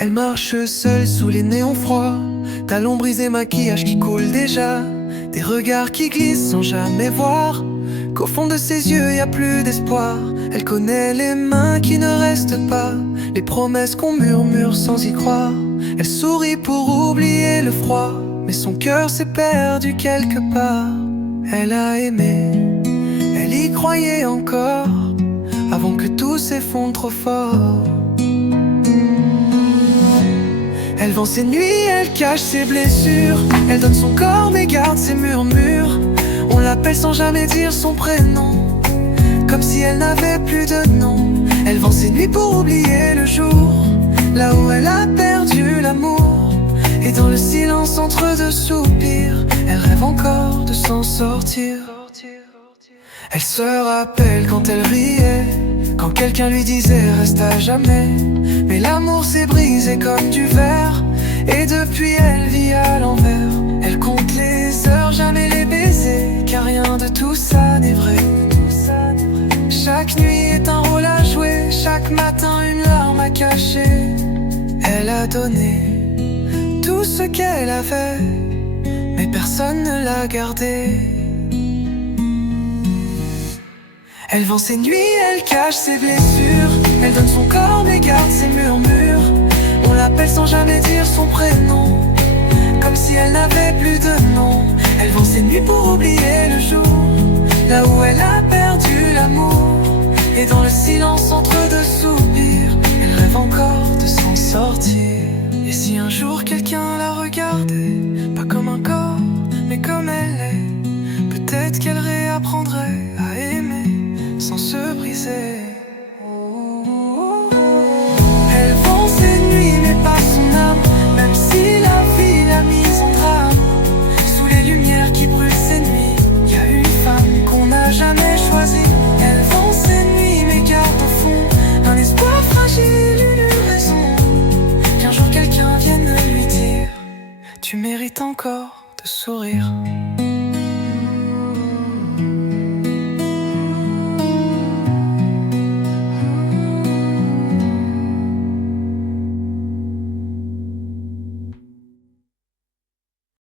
Elle marche seule sous les néons froids, talons brisés, maquillage qui coule déjà, des regards qui glissent sans jamais voir qu'au fond de ses yeux y a plus d'espoir. Elle connaît les mains qui ne restent pas, les promesses qu'on murmure sans y croire. Elle sourit pour oublier le froid, mais son cœur s'est perdu quelque part. Elle a aimé, elle y croyait encore, avant que tout s'effondre trop fort. Elle vend ses nuits, elle cache ses blessures, elle donne son corps mais garde ses murmures. On l'appelle sans jamais dire son prénom, comme si elle n'avait plus de nom. Elle vend ses nuits pour oublier le jour, là où elle a perdu l'amour. Et dans le silence entre deux soupirs, elle rêve encore de s'en sortir. Elle se rappelle quand elle riait, quand quelqu'un lui disait reste à jamais. Mais l'amour s'est brisé comme du verre, et depuis elle vit à l'envers. Elle compte les heures, jamais les baisers, car rien de tout ça n'est vrai. Chaque nuit est un rôle à jouer, chaque matin une larme à cacher. Elle a donné tout ce qu'elle avait, mais personne ne l'a gardé. Elle vend ses nuits, elle cache ses blessures, elle donne son corps mais garde ses murmures. On l'appelle sans jamais dire son prénom, comme si elle n'avait plus de nom. Elle vend ses nuits pour oublier le jour, là où elle a perdu l'amour. Et dans le silence entre deux soupirs, elle rêve encore de s'en sortir. Et si un jour quelqu'un la regardait,